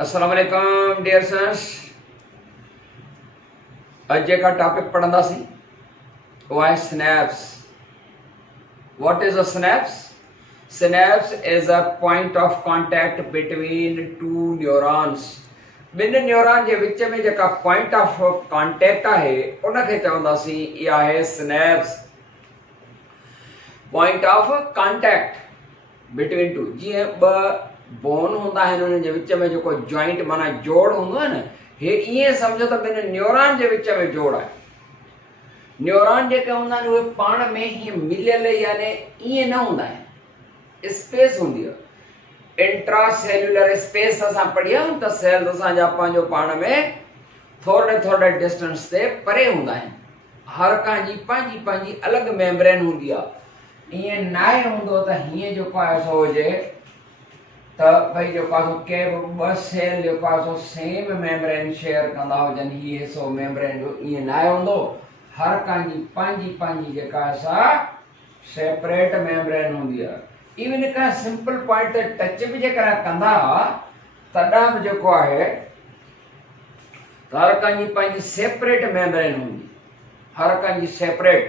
अस्सलाम वालेकुम dear students. अज का टॉपिक पढ़ंदा सी वो है synapse. What is a synapse? Synapse is a point of contact between two neurons. बिन न्यूरॉन के विच में जेका पॉइंट ऑफ कॉन्टैक्ट है उनके चवंदासीं इहा है synapse. Point of contact between two, जी बोन होंदा है उनके विच में जो जॉइंट माना जोड़ होंदो है न, हे इए समझो तो बिन न्यूरॉन के विच में जोड़ है। न्यूरॉन जेके होंदा आहिनि उहे पाण में ही मिलियल यानी इए न होंदा है, स्पेस होंदी है, इंट्रा सेल्युलर स्पेस असां पढ़िया त सेल्स असांजा पंहिंजो पाण में थोड़े थोड़े डिस्टेंस से परे होंदा आहिनि। हर कंहिंजी पंहिंजी पंहिंजी अलॻि मेम्ब्रेन हूंदी आहे। ईअं नाहे हूंदो त हीअं जेको आहे सो हुजे त भई जेको आहे सो के ॿ सेल जेको आहे सो सेम मेम्ब्रेन शेयर कंदा हुजनि, हीअ सो मेम्ब्रेन जो ईअं नाहे हूंदो। हर कंहिंजी पंहिंजी पंहिंजी जेका आहे सा सेपरेट मेम्ब्रेन हूंदी आहे। इवन का सिंपल पॉइंट ते टच बि जेकर कंदा तॾहिं बि जेको आहे हर कंहिंजी पंहिंजी सेपरेट मेम्ब्रेन हूंदी, हर कंहिंजी सेपरेट।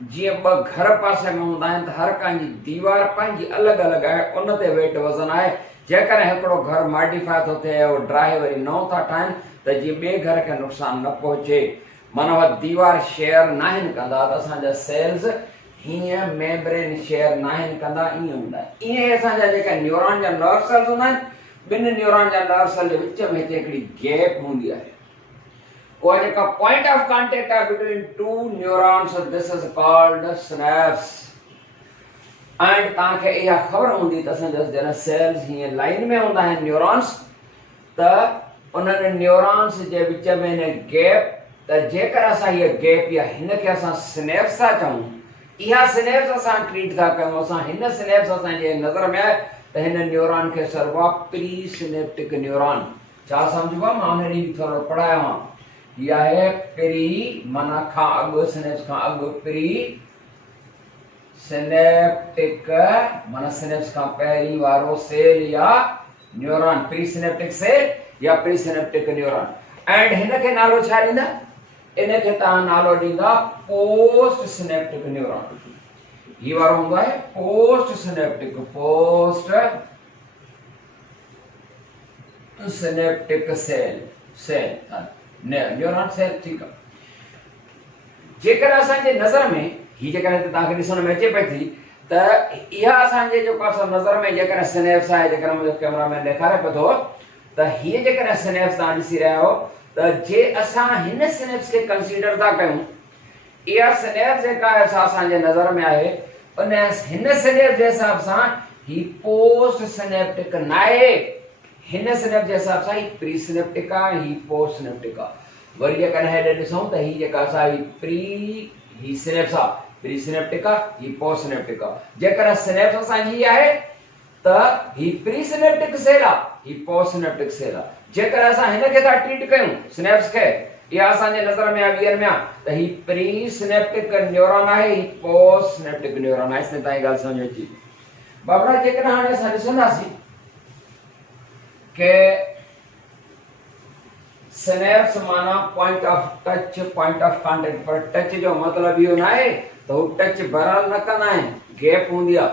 जीअं ॿ घर पासे में हूंदा आहिनि त हर कंहिंजी दीवार पंहिंजी अलॻि अलॻि आहे, उन ते वेट वज़न आहे। जेकर हिकिड़ो घर मॉडिफाई थो थिए और ड्राहे वरी नओं था ठाहिनि त जीअं ॿिए घर खे नुक़सानु न पहुचे, माना उहा दीवार शेयर न आहिनि कंदा त असांजा सेल्स हीअं मेम्ब्रेन शेयर न आहिनि कंदा, ईअं हूंदा आहिनि। ईअं असांजा जेका न्यूरॉन जा नर्व सेल्स हूंदा आहिनि, ॿिनि न्यूरॉन जा नर्व सेल जे विच में हिते हिकिड़ी गैप हूंदी आहे। वो जेका पॉइंट ऑफ कांटेक्ट है between two neurons, this is called synapse. And ताके इहा खबर होंदी त असांजा जन सेल्स हीअं लाइन में हूंदा आहिनि न्यूरॉन्स, त उन्हनि न्यूरॉन्स जे विच में ने गैप, त जेकर असां हीअ गैप या हिन खे असां सिनेप्स था चऊं, इहा सिनेप्स असां ट्रीट था कयूं, असां हिन सिनेप्स असांजे नज़र में आहे त हिन न्यूरॉन खे चइबो आहे प्री सिनेप्टिक न्यूरॉन। छा सम्झबो आहे? मां हुन ॾींहुं थोरो पढ़ायो आहे। यह है प्री माना खा अग, सिनेप्स खा अग, प्री सिनेप्टिक माना सिनेप्स का पहली वारो सेल या न्यूरॉन, प्री सिनेप्टिक सेल या प्री सिनेप्टिक न्यूरॉन। एंड हिन के नालो छा ॾींदा? इन के ता नालो ॾींदा पोस्ट सिनेप्टिक न्यूरॉन। ही वारो हूंदो आहे post synaptic, post synaptic cell neuron cell. ठीक है, जेकर असांजे नज़र में ही जेकर तव्हांखे ॾिसण में अचे पई थी त इहा असांजे जेको असां नज़र में जेकर सिनेप्स आहे, जेकर मुंहिंजो कैमरामैन ॾेखारे पियो थो त हीअ जेकर सिनेप्स तव्हां ॾिसी रहिया आहियो त जे असां हिन सिनेप्स खे कंसीडर था कयूं, इहा सिनेप्स जेका आहे सा असांजे नज़र में आहे, उन हिन सिनेप्स जे हिसाब सां ही पोस्ट सिनेप्टिक न आहे। हिन सिनेप्स जे हिसाब सां ही प्री सिनेप्टिक आहे, ही पोस्ट सिनेप्टिक आहे। वरी जेकर हेॾे ॾिसूं त ही जेका असां ही सिनेप्स आहे, प्री सिनेप्टिक आहे, ही पोस्ट सिनेप्टिक आहे। जेकर सिनेप्स असांजी आहे त ही प्री सिनेप्टिक सेल आहे, ही पोस्ट सिनेप्टिक सेल आहे। जेकर असां हिन खे था ट्रीट कयूं सिनेप्स खे, इहा असांजे नज़र में आहे, वीहनि में आहे त ही प्री सिनेप्टिक न्यूरॉन आहे, ही पोस्ट सिनेप्टिक न्यूरॉन आहे। इसने तव्हांजी ॻाल्हि सम्झ अची बाबरा? जेकर हाणे असां ॾिसंदासीं के सिनेप्स माना point of touch, point of contact, पर टच जो मतलब इहो न आहे त हू टच बरल न कंदा आहिनि, गैप हूंदी आहे।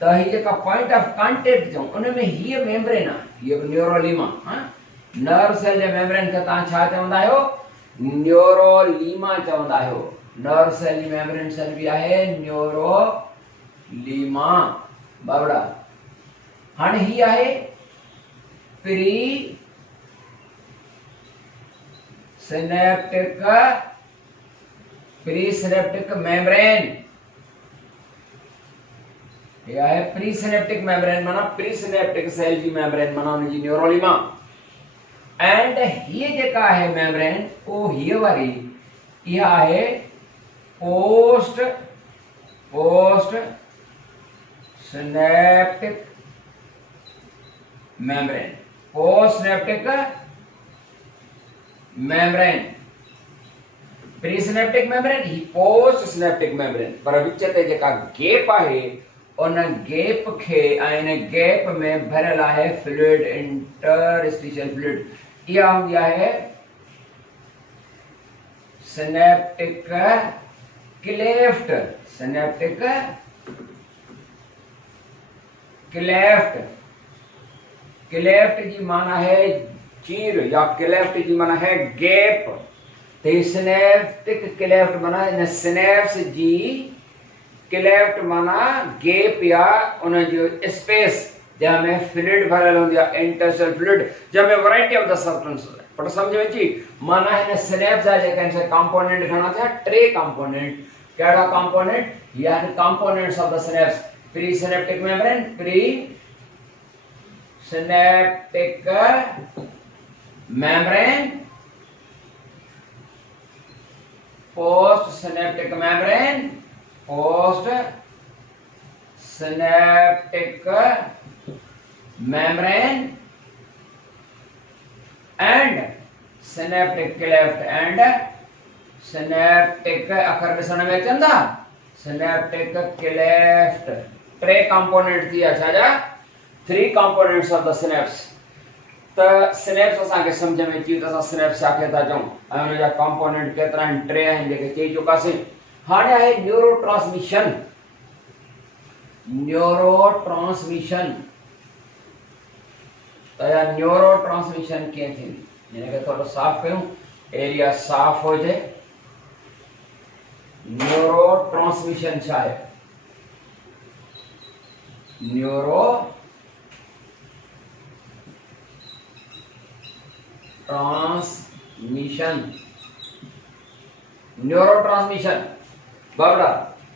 त ही जेका पॉइंट ऑफ कांटेक्ट चऊं उन में हीअ मेम्ब्रेन आहे, हीअ न्यूरोलीमा। नर्व सेल जे मेम्ब्रेन खे तव्हां छा चवंदा आहियो? न्यूरोलीमा चवंदा आहियो। नर्व सेल जी मेम्ब्रेन सेल बि आहे न्यूरोलीमा बाबड़ा। हाणे ही आहे प्री सिनेप्टिक मेम्ब्रेन। यह है प्री सिनेप्टिक मेम्ब्रेन माना प्री सिनेप्टिक सेल जी मेम्ब्रेन माना उनजी न्यूरोलीमा। एंड ये जेका है मेम्ब्रेन ओ ही वारी यह है post synaptic membrane, post synaptic membrane, pre synaptic membrane, ही पोस्ट सिनेप्टिक मेम्ब्रेन। पर विच ते जेका गैप आहे उन गैप खे इन गैप में भरियल आहे फ्लूइड, इंटरस्टिशियल फ्लूइड। इहा हूंदी आहे synaptic cleft. Synaptic cleft. Cleft जी माना है चीर या क्लेफ्ट जी माना है गैप। तो सिनेप्टिक क्लेफ्ट माना इन सिनेप्स जी क्लेफ्ट माना गैप या उन जो स्पेस जंहिंमें फ्लूइड भरियल हूंदी आहे, इंटरस्टिशियल फ्लूइड, जंहिंमें वैरायटी ऑफ द सब्सटेंस। पर समझ में अची माना हिन सिनेप्स जा जेके आहिनि कंपोनेंट घणा थिया? टे कंपोनेंट। कहिड़ा कंपोनेंट? या components of the synapse. Pre synaptic membrane, pre synaptic membrane, post synaptic membrane, post synaptic membrane and synaptic cleft and synaptic अखर ॾिसण में अचनि था सिनेप्टिक क्लेफ्ट। टे कंपोनेंट थी अच्छा जा three components of the synapse. त सिनेप्स असांखे सम्झ में अची त असां सिनेप्स छाखे था चऊं ऐं उन जा कंपोनेंट केतिरा आहिनि? टे आहिनि जेके चई चुकासीं। हाणे आहे न्यूरो ट्रांसमिशन। न्यूरो ट्रांसमिशन त या न्यूरो ट्रांसमिशन कीअं थींदी? हिनखे थोरो साफ़ कयूं, एरिया साफ़ हुजे। न्यूरो ट्रांसमिशन छा आहे? Neuro transmission. न्यूरो ट्रांसमिशन बाबा,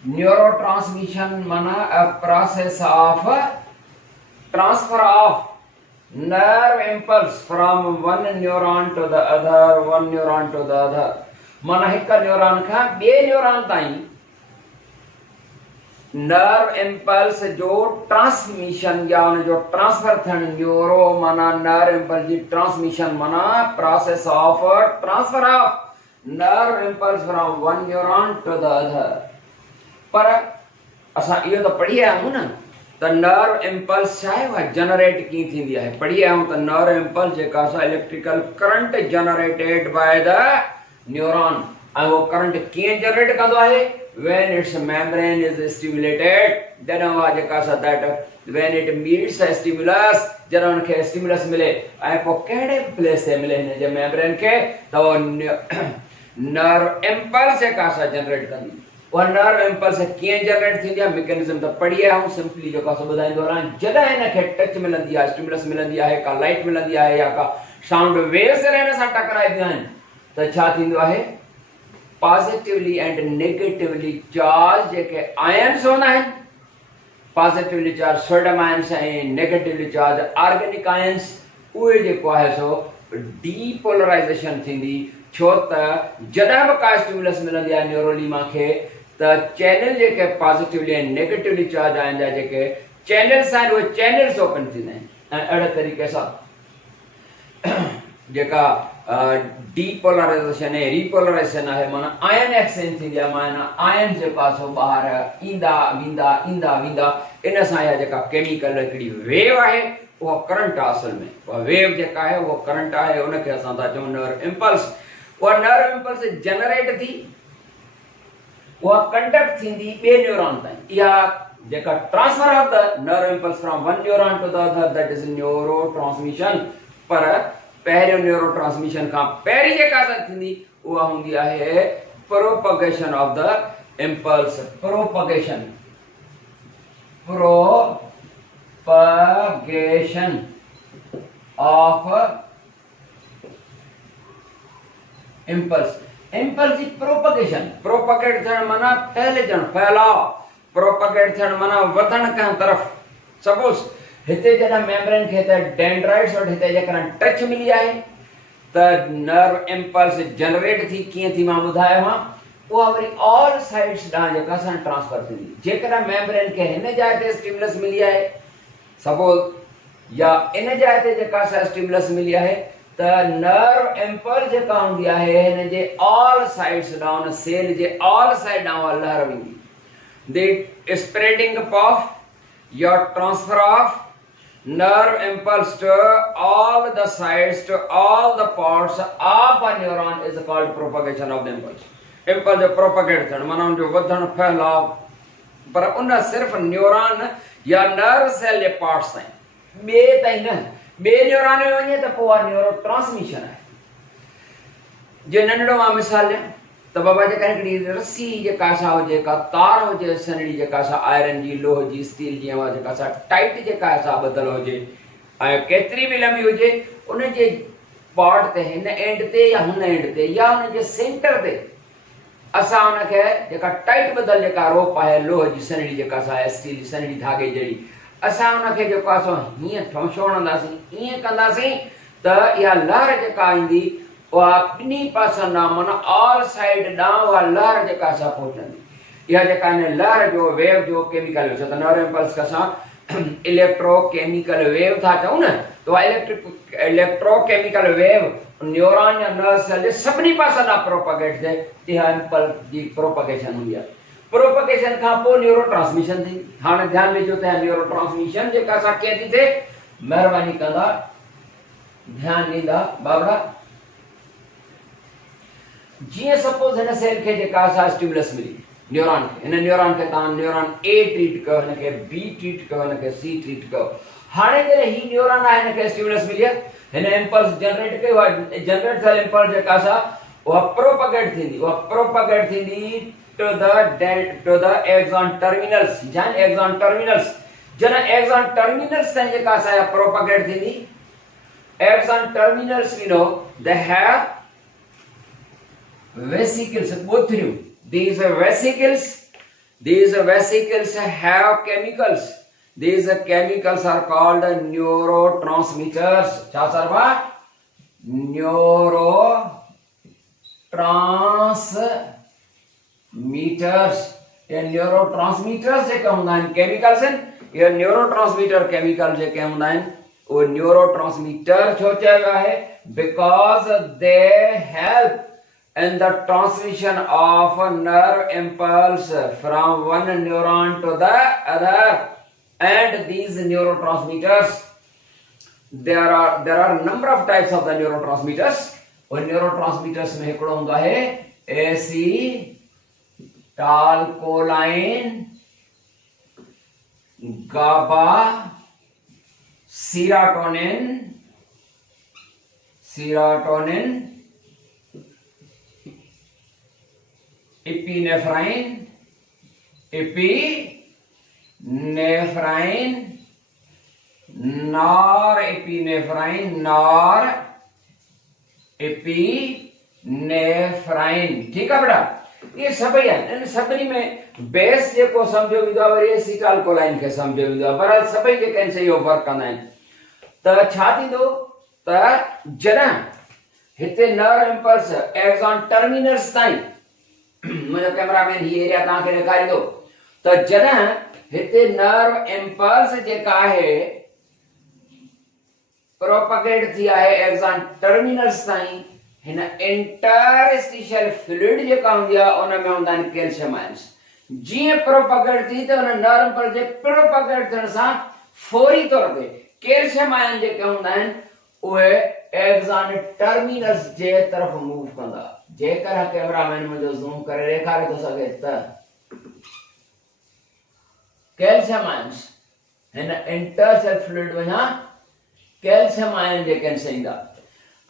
न्यूरो ट्रांसमिशन माना a process of transfer of nerve impulse from one neuron to the other, one neuron to the other। माना हिक न्यूरॉन खां ॿिए न्यूरॉन ताईं नर्व इम्पल्स जो ट्रांसमिशन या उन जो ट्रांसफर थियण। न्यूरो माना नर्व इम्पल्स जी ट्रांसमिशन माना process of transfer of nerve impulse from one neuron to the other. पर असां इहो त पढ़ी आया आहियूं न त नर्व इम्पल्स छा आहे, उहा जनरेट कीअं थींदी आहे? पढ़ी आया आहियूं त नर्व इम्पल्स जेका आहे electrical current generated by the neuron. ऐं उहो करंट कीअं जनरेट कंदो आहे? when its membrane is stimulated, जॾहिं उहा जेका आहे that when it meets a stimulus, जॾहिं उनखे स्टिमुलस मिले ऐं पोइ कहिड़े प्लेस ते मिले हिन जे मेम्ब्रेन खे, त उहो नर्व इम्पल्स जेका आहे जनरेट कंदी। उहा नर्व इम्पल्स कीअं जनरेट थींदी आहे? मैकेनिज्म त पढ़ी आया आहियूं, सिंपली जेको आहे ॿुधाईंदो रहां। जॾहिं हिनखे टच मिलंदी आहे, स्टिमुलस मिलंदी आहे, का लाइट मिलंदी आहे या का साउंड वेव्स हिन सां टकराईंदियूं आहिनि, त छा थींदो आहे? Positively and negatively charge JK ions हूंदा आहिनि, पॉजिटिवली चार्ज सोडियम आयन्स ऐं नेगेटिवली चार्ज ऑर्गेनिक आयन्स, उहे जेको आहे सो डीपोलराइजेशन थींदी। छो त जॾहिं बि का स्टिमुलस मिलंदी आहे न्यूरोलीमा खे, त चैनल जेके पॉजिटिवली ऐं नेगेटिवली चार्ज आहिनि जा जेके चैनल्स आहिनि उहे चैनल्स ओपन थींदा आहिनि। ऐं अहिड़े तरीक़े सां जेका डीपोलराइजेशन ऐं रीपोलराइजेशन आहे, माना आयन एक्सचेंज थींदी आहे, माना आयन जेका आहे सो ॿाहिरि ईंदा वेंदा ईंदा वेंदा। इन सां इहा जेका केमिकल हिकिड़ी वेव आहे उहा करंट आहे। असल में उहा वेव जेका आहे उहा करंट आहे, उनखे असां था चऊं नर्व इम्पल्स। उहा नर्व इम्पल्स जनरेट थी, उहा कंडक्ट थींदी ॿिए न्यूरॉन ताईं। इहा जेका transfer of the nerve impulse from one neuron to the other, that is neuro transmission. पर पहिरियों न्यूरो ट्रांसमिशन खां पहिरीं जेका थींदी उहा हूंदी आहे propagation of the impulse. Propagation of impulse. Impulse जी प्रोपगेशन, प्रोपगेट थियण माना फैलिजण, फैलाव। प्रोपगेट थियण माना वधण कंहिं तरफ़। सपोज हिते जॾहिं मेम्ब्रेन खे त डेंड्राइट्स वटि हिते जेकॾहिं टच मिली आहे त नर्व इम्पल्स जनरेट थी। कीअं थी मां ॿुधायो हा, उहा वरी ऑल साइड्स ॾांहुं जेका असां ट्रांसफर थींदी। जेकॾहिं मेम्ब्रेन खे हिन जाइ ते स्टिमुलस मिली आहे सपोज, या इन जाइ ते जेका असां स्टिमुलस मिली आहे, त नर्व इम्पल्स जेका हूंदी आहे हिन जे ऑल साइड्स ॾांहुं, सेल जे ऑल साइड ॾांहुं लहर वेंदी। The spreading of your transfer of nerve impulse to all the sides, to all the parts of a neuron is called propagation of the impulse. impulse जो propagate थियण माना उनजो वधण फैलाव, पर उन सिर्फ न्यूरॉन या नर्व सेल जे पार्ट्स ताईं, ॿिए ताईं न। ॿिए न्यूरॉन में वञे त पोइ आहे न्यूरो ट्रांसमिशन आहे। जे नंढड़ो मां मिसाल ॾियां त बाबा जेका हिकिड़ी रस्सी जेका सा हुजे, का तार हुजे सनड़ी जेका सा आयरन जी, लोह जी, स्टील जी, जेका सा टाइट जेका सा ॿधल हुजे ऐं केतिरी बि लंबी हुजे, उन जे पार्ट ते हिन एंड ते या हुन एंड ते या हुन जे सेंटर ते असां उनखे जेका टाइट ॿधल जेका रोप आहे लोह जी सनड़ी जेका सा स्टील जी सनड़ी धागे जहिड़ी, असां उनखे जेको आहे सो हीअं ठोशोड़ंदासीं, ईअं कंदासीं त इहा लहर जेका ईंदी उहा ॿिन्ही पासनि ॾांहुं माना ऑल साइड ॾांहुं उहा लहर जेका सा पहुचंदी। इहा जेका हिन लहर जो वेव जो केमिकल छो त नर्व इम्पल्स खे असां इलेक्ट्रोकेमिकल वेव था चऊं न, त उहा इलेक्ट्रोकेमिकल वेव न्यूरॉन या नर्व सेल जे सभिनी पासनि ॾांहुं प्रोपगेट थिए, इहा इम्पल्स जी प्रोपगेशन हूंदी आहे। प्रोपगेशन खां पोइ न्यूरो ट्रांसमिशन थींदी। हाणे ध्यानु ॾिजो त न्यूरो ट्रांसमिशन जेका असां कीअं थी थिए, महिरबानी कंदा ध्यानु ॾींदा बाबरा। जीअं सपोज हिन सेल खे जेका असां स्टिमुलस मिली न्यूरॉन खे, हिन न्यूरॉन खे तव्हां न्यूरॉन ए ट्रीट कयो, हिनखे बी ट्रीट कयो, हिनखे सी ट्रीट कयो। हाणे जॾहिं ही न्यूरॉन आहे हिनखे स्टिमुलस मिली आहे, हिन इम्पल्स जनरेट कयो आहे, जनरेट थियल इम्पल्स जेका सा उहा प्रोपगेट थींदी, उहा प्रोपगेट थींदी to the axon terminals, जन axon terminals, जन axon terminals से जेका सा propagate थींदी। axon terminals we know they have vesicles, ॿुथरियूं। these vesicles have chemicals, these chemicals are called neurotransmitters। छा सरवा? neurotransmitters। ये neurotransmitters जेके हूंदा आहिनि chemicals आहिनि, ये neurotransmitter chemical जेके हूंदा आहिनि उहे neurotransmitter छो चयो वियो आहे? because they help in the transmission of a nerve impulse from one neuron to the other, and these neurotransmitters, there are number of types of the neurotransmitters। और neurotransmitters में हिकिड़ो हूंदो आहे acetylcholine, GABA, serotonin, epinephrine, norepinephrine। ठीक है बेटा, ये सभई आहिनि। इन सभिनी में बेस जेको सम्झो वेंदो आहे वरी एसिटाइलकोलाइन खे सम्झो वेंदो आहे। बहरहाल सभई जेके आहिनि से इहो वर्क कंदा आहिनि। त छा थींदो त जॾहिं हिते नर्व इम्पल्स एक्सॉन टर्मिनल्स ताईं, मुंहिंजो कैमरामैन हीअ एरिया तव्हांखे ॾेखारींदो, त जॾहिं हिते नर्व इम्पल्स जेका आहे प्रोपगेट थी आहे एक्सॉन टर्मिनल्स ताईं, हिन इंटरस्टिशियल फ्लूइड जेका हूंदी आहे उन में हूंदा आहिनि कैल्शियम आयन्स। जीअं प्रोपगेट थी त उन नर्व इम्पल्स जे प्रोपगेट थियण सां फौरी तौर ते कैल्शियम आयन जेके हूंदा आहिनि उहे एक्सॉन टर्मिनल्स जे तरफ़ मूव कंदा। जेकर कैमरामैन मुंहिंजो ज़ूम करे ॾेखारे थो सघे त कैल्शियम आयन्स हिन इंटरस्टिशियल फ्लूइड वञा कैल्शियम आयन जेके आहिनि से ईंदा,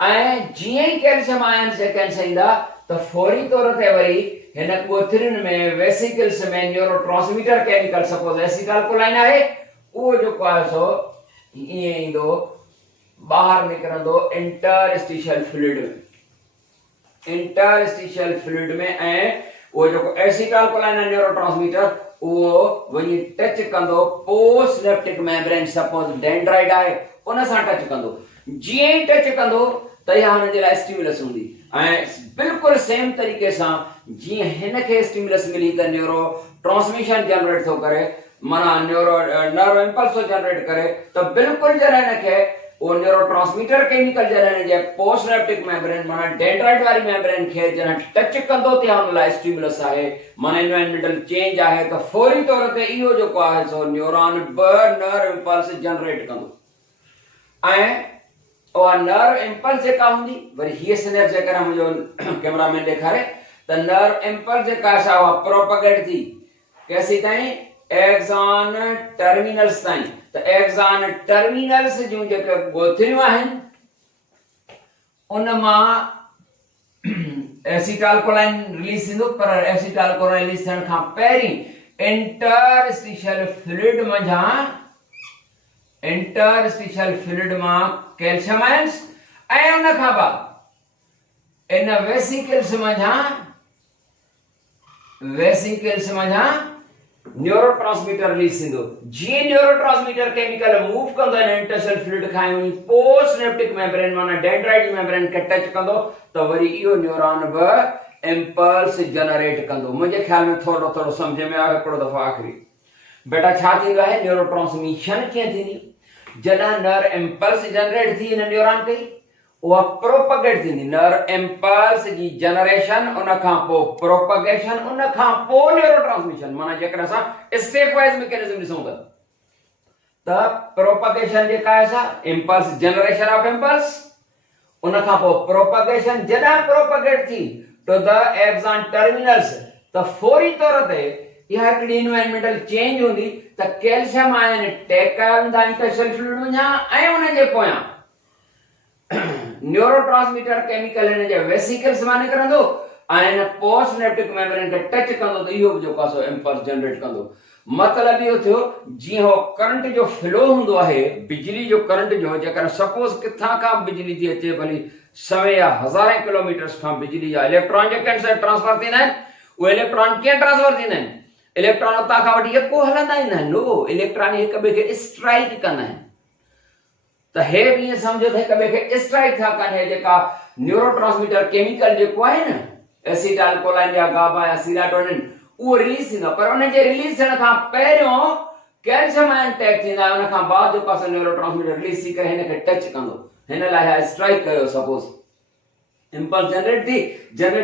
ऐं जीअं ई कैल्शियम आयन जेके आहिनि से ईंदा त फौरी तौर ते वरी हिन ॻोथरियुनि में वेसिकल्स में न्यूरोट्रांसमीटर केमिकल सपोज एसिटाइलकोलाइन आहे, उहो जेको आहे सो ईअं ईंदो ॿाहिरि निकिरंदो इंटरस्टिशियल फ्लूइड में ऐं उहो जेको एसिटाइलकोलाइन आहे न्यूरोट्रांसमीटर उहो वञी टच कंदो पोस्टसिनेप्टिक मेम्ब्रेन सपोज डेंड्राइट आहे उन सां टच कंदो। जीअं ई टच कंदो त इहा हुन जे लाइ स्टिमुलस हूंदी, ऐं बिल्कुलु सेम तरीक़े सां जीअं हिन खे स्टिमुलस मिली त न्यूरो ट्रांसमिशन जनरेट थो करे, माना नर्व इम्पल्स थो जनरेट करे, त बिल्कुलु जॾहिं हिन खे वो न्यूरोट्रांसमीटर केमिकल जने जे पोस्ट सिनेप्टिक मेम्ब्रेन माना डेंड्राइट वाली मेम्ब्रेन खे जने टच कंदो ते हुन ला स्टिमुलस आहे माना एनवायरमेंटल चेंज आहे तो फौरी तौर ते इहो जो को आहे सो न्यूरॉन नर्व इंपल्स जनरेट कंदो ऐं और नर्व इंपल्स जेका हुंदी वरी ही सिनेप्स जे करे मुजो कैमरामैन दिखारे त नर्व इंपल्स जेका सा प्रोपगेट थी कैसी ताई एक्सॉन टर्मिनल्स ताई तो एक्सॉन टर्मिनल्स जो जेके गोथरियूं आहिनि उनमा एसिटाइलकोलाइन रिलीज थींदो पर एसिटाइलकोलाइन रिलीज थियण खां पहिरीं इंटरस्टिशियल फ्लूइड मां कैल्शियम आयन्स ऐं उन खां बाद इन वेसिकल्स मझां न्यूरोट्रांसमीटर रिलीज थींदो जी न्यूरोट्रांसमीटर केमिकल मूव कंदो इंटरस्टिशियल फ्लूइड खां उन पोस्ट सिनेप्टिक मेम्ब्रेन माना डेंड्राइट मेम्ब्रेन के टच कंदो तो वरी इहो न्यूरॉन ब इंपल्स जनरेट कंदो मुझे ख्याल में थोड़ो थोड़ो समझ में आयो हिकिड़ो दफ़ो आखिरी बेटा छा थींदो आहे न्यूरोट्रांसमिशन कीअं थींदी जॾहिं नर्व इंपल्स जनरेट थी इन न्यूरॉन ते वो प्रोपगेट थींदी नर्व इंपल्स जी जनरेशन उन खां पोइ प्रोपगेशन उन खां पोइ न्यूरोट्रांसमिशन माना जेकर असां स्टेप वाइज मैकेनिज्म ॾिसूं त प्रोपगेशन जेका आहे सा इंपल्स जनरेशन ऑफ इंपल्स उन खां पोइ प्रोपगेशन जॾहिं प्रोपगेट थी टू द एक्सॉन टर्मिनल्स त फौरी तौर ते इहा हिकड़ी एनवायरमेंटल चेंज हुंदी त कैल्शियम आयन टेक कया वेंदा इंटरस्टिशियल फ्लूइड में ऐं उन जे पोयां neurotransmitter chemical in J vesicles मां निकरंदो ऐं पोस्ट सिनेप्टिक मेम्ब्रेन के टच कंदो त इहो जो कासो इंपल्स जनरेट कंदो मतलब इहो थियो जीअं हो करंट जो फ्लो हुंदो आहे बिजली जो करंट जो जेकर सपोज किथां का बिजली थी अचे भली 100 या 1000 किलोमीटर्स खां बिजली जा इलेक्ट्रॉन जेके ट्रांसफर थींदा आहिनि उहे इलेक्ट्रॉन कीअं ट्रांसफर थींदा आहिनि इलेक्ट्रॉन उतां खां वठी यको हलंदा आहिनि नो इलेक्ट्रॉन हिक ॿिए खे स्ट्राइक कंदा आहिनि त हे भी ये समझो थे कबे के स्ट्राइक था कने जेका न्यूरोट्रांसमीटर केमिकल जेको आहे न एसिटाइलकोलाइन या गाबा या सेरोटोनिन वो रिलीज थींदा पर उन जे रिलीज थियण खां पहिरियों कैल्शियम आयन टैग थींदा उन खां बाद जो पास न्यूरोट्रांसमीटर रिलीज थी करे हिन खे टच कंदो हिन लाइ स्ट्राइक कयो सपोज इंपल्स जनरेट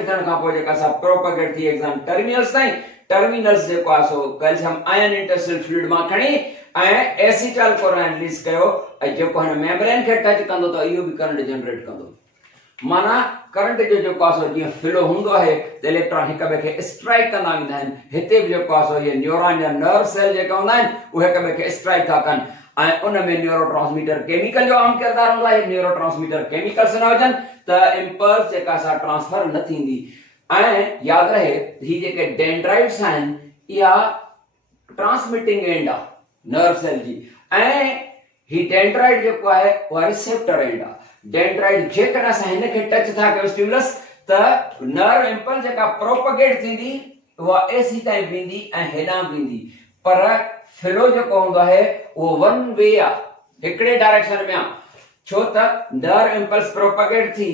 थियण खां पोइ जेका सा प्रोपगेट थी एक्सॉन टर्मिनल्स ताईं टर्मिनल्स जेको आहे so calcium ion interstitial fluid मां खणी ऐं एसिटाइलकोलाइन रिलीज कयो ऐं जेको हिन मेम्ब्रेन खे टच कंदो त इहो भी करंट जनरेट कंदो माना करंट जो जेको आहे सो जीअं फ्लो हूंदो आहे त इलेक्ट्रॉन हिक ॿिए खे स्ट्राइक कंदा वेंदा आहिनि हिते बि जेको आहे सो इहे न्यूरॉन या नर्व सेल जेका हूंदा आहिनि उहे हिक ॿिए खे स्ट्राइक था कनि ऐं उन में न्यूरोट्रांसमीटर केमिकल जो अहम किरदार हूंदो आहे न्यूरोट्रांसमीटर केमिकल्स न हुजनि त इंपल्स जेका सा ट्रांसफर न थींदी ऐं यादि रहे ही जेके डेंड्राइट्स आहिनि इहा ट्रांसमिटिंग एंड आहे नर्व सेल जी ऐं ही डेंड्राइट जेको आहे उहा रिसेप्टर एंड आहे डेंड्राइट जेकॾहिं असां हिन खे टच था कयो स्टिमुलस त नर्व इंपल्स जेका प्रोपगेट थींदी उहा एसी ताईं वेंदी ऐं हेॾां वेंदी पर फ्लो जेको हूंदो आहे उहो वन वे आहे हिकिड़े डायरेक्शन में आहे छो त नर्व इंपल्स प्रोपगेट थी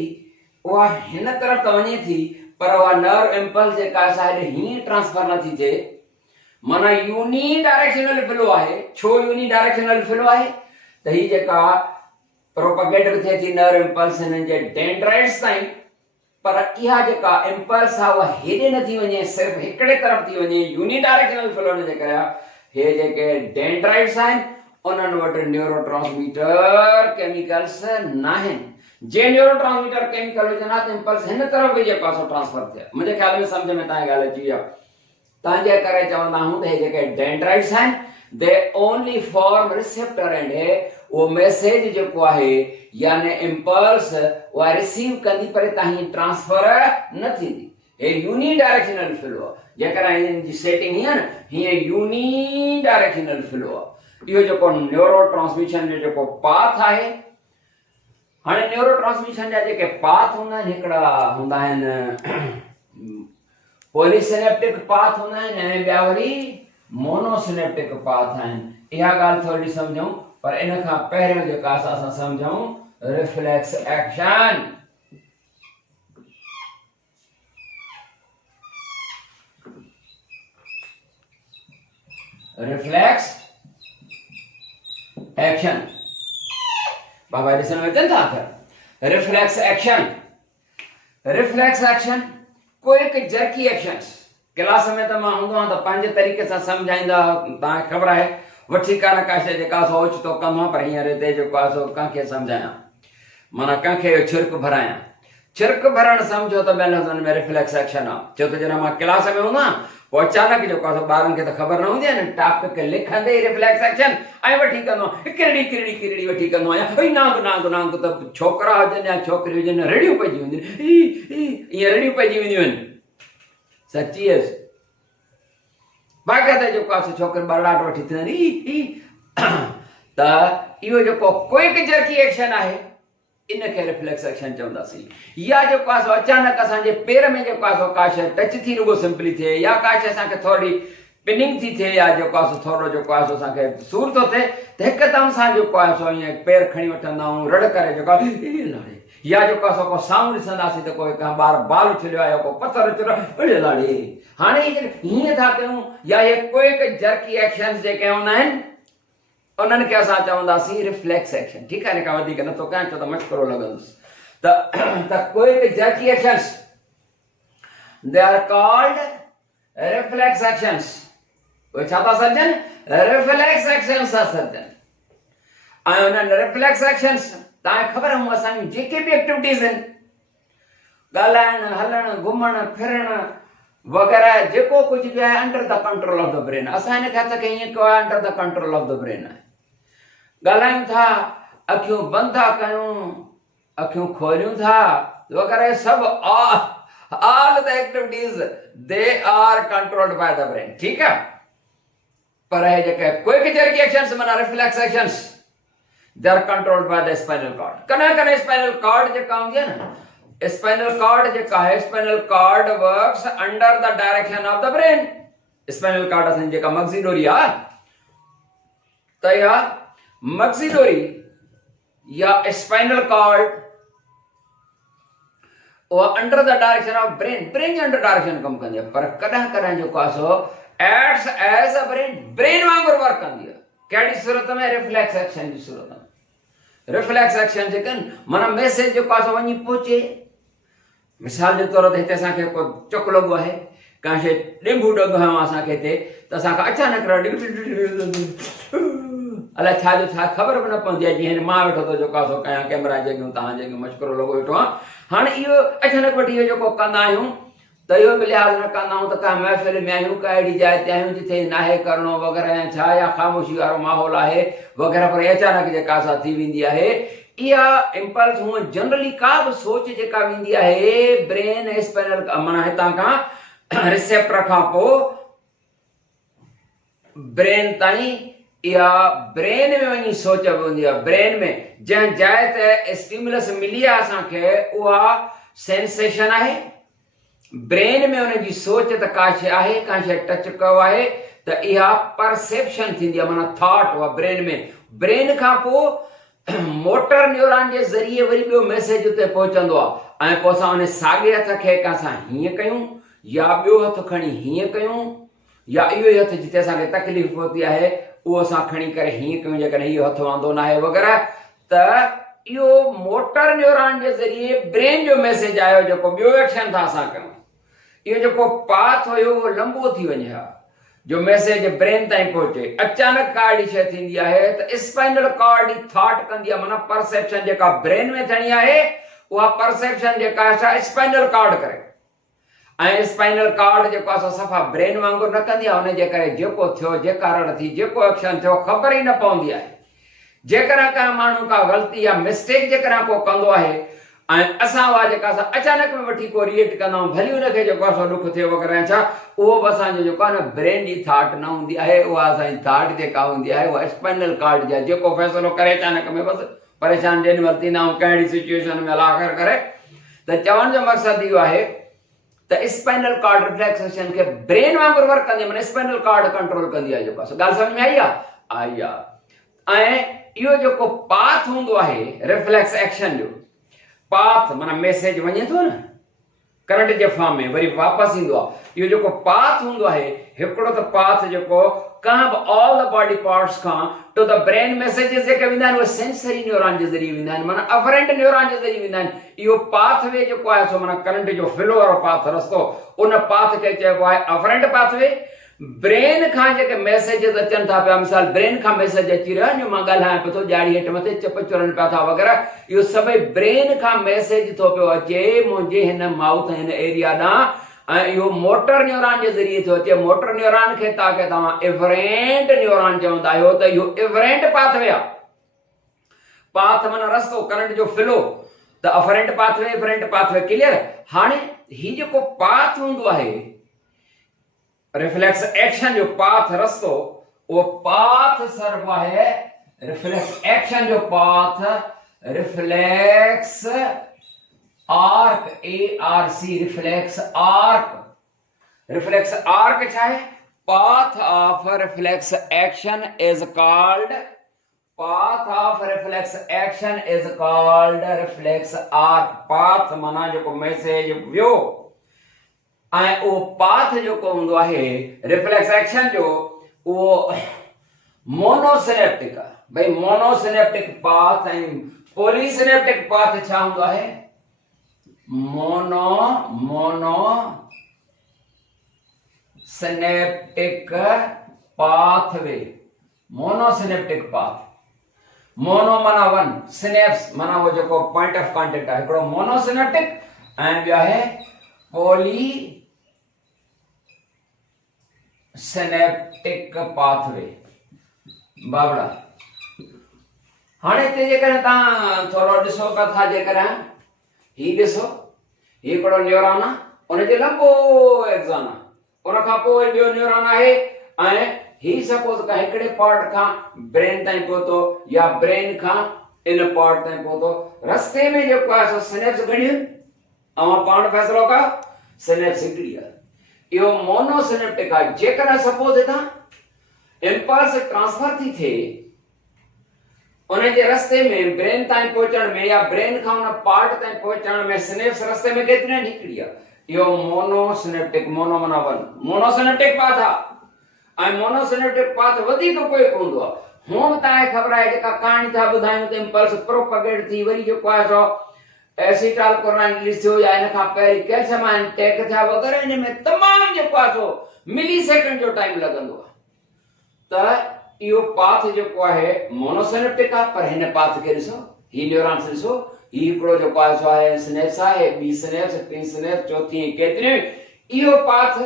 उहा हिन तरफ़ त वञे थी पर उहा नर्व इंपल्स जेका असां हीअं ट्रांसफर नथी थिए माना यूनी डायरेक्शनल फ्लो आहे छो यूनी डायरेक्शनल फ्लो आहे त ही जेका प्रोपगेट भी थिए थी नर्व इंपल्स हिननि जे डेंड्राइट्स ताईं पर इहा जेका इंपल्स आहे उहा हेॾे नथी वञे सिर्फ़ु हिकिड़े तरफ़ थी वञे यूनी डायरेक्शनल फ्लो जे करे हे जेके डेंड्राइट्स आहिनि उन्हनि वटि न्यूरोट्रांसमीटर केमिकल्स न आहिनि जे न्यूरोट्रांसमीटर केमिकल हुजनि हा त इंपल्स हिन तरफ़ बि जेको आहे ट्रांसफर थिए मुंहिंजे ख्याल में सम्झ में तव्हांजी ॻाल्हि अची आहे तंहिंजे करे चवंदा आहियूं त हे जेके डेंड्राइट्स आहिनि they only form receptor and हे वो मैसेज जेको आहे यानी इंपल्स उहा रिसीव कंदी पर तव्हां ट्रांसफर न थींदी हे यूनी डायरेक्शनल फ्लो आहे जेकर हिननि जी सेटिंग हीअं न हीअं यूनी डायरेक्शनल फ्लो आहे इहो जेको न्यूरो ट्रांसमिशन जो जेको पाथ आहे हाणे न्यूरो ट्रांसमिशन जा जेके पाथ हूंदा आहिनि हिकिड़ा हूंदा आहिनि पॉलीसिनेप्टिक पाथ हूंदा आहिनि ऐं ॿिया वरी मोनोसिनेप्टिक पाथ आहिनि इहा ॻाल्हि थोरी सम्झूं पर इन खां पहिरियों जेका असां सम्झूं रिफ्लेक्स एक्शन रिफ्लेक्स एक्शन बाबा ॾिसण में अचनि था फिर reflex action. Reflex action quick jerky actions. Class में तो मां हूंदो आहियां त पंहिंजे तरीक़े सां सम्झाईंदा, तव्हांखे ख़बर आहे वठी कान का शइ जेका सो ओचितो कमु आहे, पर हींअर हिते जेको आहे सो कंहिंखे सम्झायां, माना कंहिंखे छिरक भरायां। छिरक भरण सम्झो त ॿियनि लफ़्ज़नि में रिफ्लेक्स एक्शन आहे। छो त जॾहिं मां क्लास में हूंदो आहियां पोइ अचानक जेको आहे ॿारनि खे त ख़बर न हूंदी आहे न, टॉपिक लिखंदे ई रिफ्लेक्स एक्शन ऐं वठी कंदो आहियां, किरड़ी किरड़ी किरड़ी वठी कंदो आहियां, भई नांग नांग नांग, त छोकिरा हुजनि या छोकिरियूं हुजनि रेड़ियूं पइजी वेंदियूं आहिनि, ईअं रेड़ियूं पइजी वेंदियूं आहिनि। सची आहे बाक़ाइदा जेको आहे छोकिरी बरड़ाट वठी थींदा आहिनि। त इहो जेको क्विक जर्की एक्शन आहे इनखे रिफ्लेक्स एक्शन चवंदासीं। या जेको आहे सो अचानक असांजे पेर में जेको आहे सो का शइ टच थी रुगो सिंपली थिए, या का शइ असांखे थोरी पिनिंग थी थिए, या जेको आहे सो थोरो जेको आहे सो असांखे सूर थो थिए त हिकदमि सां जेको आहे सो ईअं पेर खणी वठंदा आहियूं, रड़ करे जेको आहे, या जेको आहे सो को साउंड ॾिसंदासीं त कोई कंहिं ॿार बाल उछलियो आहे, को पथर उछलियो लाड़ी। हाणे हीअं था कयूं, या इहे क्विक जर्की एक्शन्स जेके हूंदा आहिनि उन्हनि खे असां चवंदासीं रिफ्लेक्स एक्शन। ठीकु आहे, इन खां वधीक नथो कयां छो त मश्करो लॻंदुसि। त quick jerky actions they are called reflex actions. उहे छा था सॾनि? रिफ्लेक्स एक्शन्स था सॾनि। ऐं उन्हनि रिफ्लेक्स एक्शन्स तव्हांखे ख़बर हूं असांजूं जेके बि एक्टिविटीज़ आहिनि, ॻाल्हाइण, हलण, घुमण, फिरण वग़ैरह, जेको कुझु बि आहे under the control of the brain. असां हिन खे हथ खे ईअं कयो आहे under the control of the brain आहे। ॻाल्हायूं था, अखियूं बंदि था कयूं, अखियूं खोलियूं था वग़ैरह, सभु all the activities they are controlled by the brain. ठीकु आहे, पर हे जेके क्विक जर्की एक्शंस माना reflex actions they are controlled by the spinal cord. कॾहिं कॾहिं स्पाइनल कॉर्ड जेका हूंदी आहे न, स्पाइनल कॉर्ड जेका है, spinal cord works under the direction of the brain. Spinal cord असांजी जेका मगज़ी डोरी आहे त इहा मगज़ी डोरी या स्पाइनल कॉर्ड उहा under the direction of brain, brain जे अंडर डायरेक्शन कमु कंदी आहे, पर कॾहिं कॾहिं जेको आहे so acts as a brain, brain वांगुरु वर्क कंदी आहे। कहिड़ी सूरत में? रिफ्लेक्स एक्शन जी सूरत में। रिफ्लेक्स एक्शन जेके आहिनि माना मैसेज जेको आहे सो वञी पहुचे। मिसाल जे तौर ते हिते असांखे को चुक लॻो आहे, का शइ ॾिंभू ॾंग हयो असांखे हिते, त असांखे अचानक अलाए छा जो छा ख़बर बि न पवंदी आहे। जीअं मां वेठो थो जेको आहे सो कयां, कैमरा जेकियूं तव्हां जेके मश्करो लॻो वेठो आहे, हाणे इहो अचानक वठी इहो जेको कंदा आहियूं त इहो बि लिहाज़ न कंदा आहियूं त का महफ़िल में आहियूं, का अहिड़ी जाइ ते आहियूं जिथे नाहे करिणो वग़ैरह या छा, या ख़ामोशी वारो माहौल आहे वग़ैरह, पर अचानक जेका असां थी वेंदी आहे इहा इम्पल्स। हूअं जनरली का बि सोच जेका वेंदी आहे ब्रेन स्पाइनल माना हितां खां रिसेप्टर खां पोइ ब्रेन ताईं, इहा ब्रेन में वञी सोच पवंदी आहे। ब्रेन में जंहिं जाइ ते स्टिमुलस मिली आहे असांखे उहा सेंसेशन आहे। ब्रेन में उन जी सोच त का शइ आहे, का शइ टच कयो आहे त इहा परसेप्शन थींदी आहे, माना थॉट उहा ब्रेन में। ब्रेन खां पोइ मोटर न्यूरॉन जे ज़रिए वरी ॿियो मैसेज उते पहुचंदो आहे, ऐं पोइ असां उन साॻे हथ खे असां हीअं कयूं, या ॿियो हथु खणी हीअं कयूं, या इहो ई हथु जिते असांखे तकलीफ़ पहुती आहे उहो असां खणी करे हीअं कयूं जेकॾहिं इहो हथु वांदो न आहे वग़ैरह। त इहो मोटर न्यूरॉन जे ज़रिए ब्रेन जो मैसेज आयो जेको ॿियो एक्शन था असां कयूं। इहो जेको पाथ हुयो उहो लंबो थी वञे हा, जो मैसेज ब्रेन ताईं पहुचे। अचानक का अहिड़ी शइ थींदी आहे त स्पाइनल कॉर्ड ई थॉट कंदी आहे, माना परसेप्शन जेका ब्रेन में थियणी आहे उहा परसेप्शन जेका आहे स्पाइनल कॉर्ड करे। ऐं स्पाइनल कॉर्ड जेको आहे सफ़ा ब्रेन वांगुरु न कंदी आहे, उनजे करे जेको थियो, जेका रड़ थी, जेको एक्शन थियो ख़बर ई न पवंदी आहे। जेकॾहिं का माण्हू का ग़लती या मिस्टेक जेकॾहिं को कंदो आहे ऐं असां उहा जेका असां अचानक में वठी को रिएक्ट कंदा आहियूं, भली हुनखे जेको आहे सो ॾुख थियो वग़ैरह छा, उहो बि असांजो जेको आहे न ब्रेन जी थॉट न हूंदी आहे, उहा असांजी थॉट जेका हूंदी आहे उहा स्पाइनल कॉर्ड जी आहे, जेको फ़ैसिलो करे अचानक में बसि परेशान ॾियनि वरिती न आहियूं कहिड़ी सिचुएशन में अलाखर करे। त चवण जो मक़सदु इहो आहे त स्पाइनल कॉर्ड रिफ्लेक्सेशन खे ब्रेन वांगुरु वर्क कंदी आहे, माना स्पाइनल कॉर्ड कंट्रोल कंदी आहे। जेको आहे ॻाल्हि सम्झ में आई आहे? आई आहे। ऐं इहो जेको पाथ हूंदो आहे रिफ्लेक्स एक्शन जो, पाथ माना मैसेज वञे थो न, करंट जे फॉर्म में वरी वापस इंदो आ। यो जो पाथ हुंदो है हिकड़ो तो पाथ जो कहां ऑल द बॉडी पार्ट्स का टू द ब्रेन मैसेजेस जे के विंदान वो सेंसरी न्यूरॉन जे जरिए विंदान माना अफरेंट न्यूरॉन जे जरिए विंदान। यो पाथवे जो है सो माना करंट जो फ्लो वारो पाथ रस्तो उन पाथ के चेबो है अफरेंट पाथवे। ब्रेन का जे मैसेजेस अचन था पे मिसाल ब्रेन का मैसेज अची रहा जो मां गाल पे तो जाड़ी हेठ मथे चप चुरन पे था वगैरह यो सब ब्रेन का मैसेज तो पे अचे मुझे हिन माउथ हिन एरिया ना यो मोटर न्यूरॉन जे जरिए तो अचे। मोटर न्यूरॉन के ताके ता एफरेंट न्यूरॉन चवंदा आयो त यो एफरेंट पाथवे आ। पाथ मन रस्तो करंट जो flow the afferent pathway efferent pathway clear. हाने ही जो पाथ हुंदो है रिफ्लेक्स एक्शन जो पाथ रस्तो वो पाथ सर्व है रिफ्लेक्स एक्शन जो path reflex arc ARC reflex arc. Reflex arc चाहे path of reflex action is called path of reflex action is called reflex arc. Path माना जो मैसेज वियो ऐं वो पाथ जो हुंदो है रिफ्लेक्स एक्शन जो वो मोनोसिनेप्टिक भाई मोनोसिनेप्टिक पाथ ऐं पॉलीसिनेप्टिक पाथ छा हुंदो है mono synaptic pathway. Monosynaptic path mono माना वन सिनेप्स माना वो जो पॉइंट ऑफ कांटेक्ट है हिकड़ो मोनोसिनेप्टिक ऐं ॿियो है पॉली सिनेप्टिक पाथवे बाबड़ा। हाने ते जे करे ता थोरो ॾिसो कथा जे करे ही ॾिसो ही हिकड़ो न्यूरॉन आ उन जे लंबो एक्सॉन आ उन खां पोइ ॿियो न्यूरॉन आहे ऐं ही सपोज का हिकड़े पार्ट खां ब्रेन ताईं पहुतो या ब्रेन खां इन पार्ट ताईं पहुतो रस्ते में जो आहे सिनेप्स घणियूं अवां पाण फैसलो का सिनेप्स हिकड़ी आहे यो मोनोसिनेप्टिक आहे। जेकर सपोज था इंपल्स ट्रांसफर थी थे उन जे रस्ते में ब्रेन ताईं पहुचण में या ब्रेन खां उन पार्ट ताईं पहुचण में सिनेप्स रस्ते में केतिरी हिकड़ी आहे यो मोनोसिनेप्टिक मोनो माना वन मोनोसिनेप्टिक पाथ आहे ऐं मोनोसिनेप्टिक पाथ वधीक कोई कोन आहे। हुन ताए खबर आहे जेका कहाणी था ॿुधायूं त इंपल्स प्रोपगेट थी वरी जो आहे सो एसिटाइल कोलिन रिलीज थियो या इन खां पहिरीं कैल्शियम आयन टैक थिया वगैरह इन में तमाम जो आहे सो मिली सेकंड जो टाइम लगंदो आहे त यो पाथ जो है मोनोसिनेप्टिक आहे पर हिन पाथ के ॾिसो ही न्यूरॉन्स ॾिसो ही हिकड़ो जो आहे सो आहे सिनेप्स आहे बी सिनेप्स टी सिनेप्स चौथी केतिरी इहो पाथ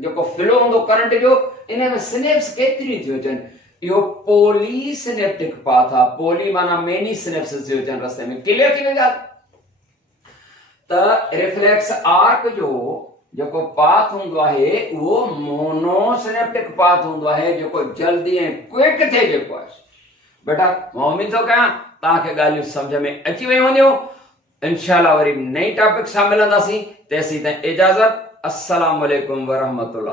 जो फ्लो हुंदो करंट जो इन में सिनेप्स केतिरी थियो अचनि यो पॉलीसिनेप्टिक पाथ आहे। पॉली माना मेनी सिनेप्स थियो अचनि रस्ते में क्लियर थी वई ॻाल्हि। त रिफ्लेक्स आर्क जो पाथ हुंदो आहे वो मोनोसिनेप्टिक पाथ हुंदो आहे जो जल्दी ऐं क्विक थे जो आहे। बेटा मां उम्मीद थो कयां तव्हांखे ॻाल्हियूं सम्झ में अची वयूं हूंदियूं। इंशाल्लाह वरी नई टॉपिक सां मिलंदासीं तेसीं ताईं इजाज़त। अस्सलाम वालेकुम वरहमतुल्लाह।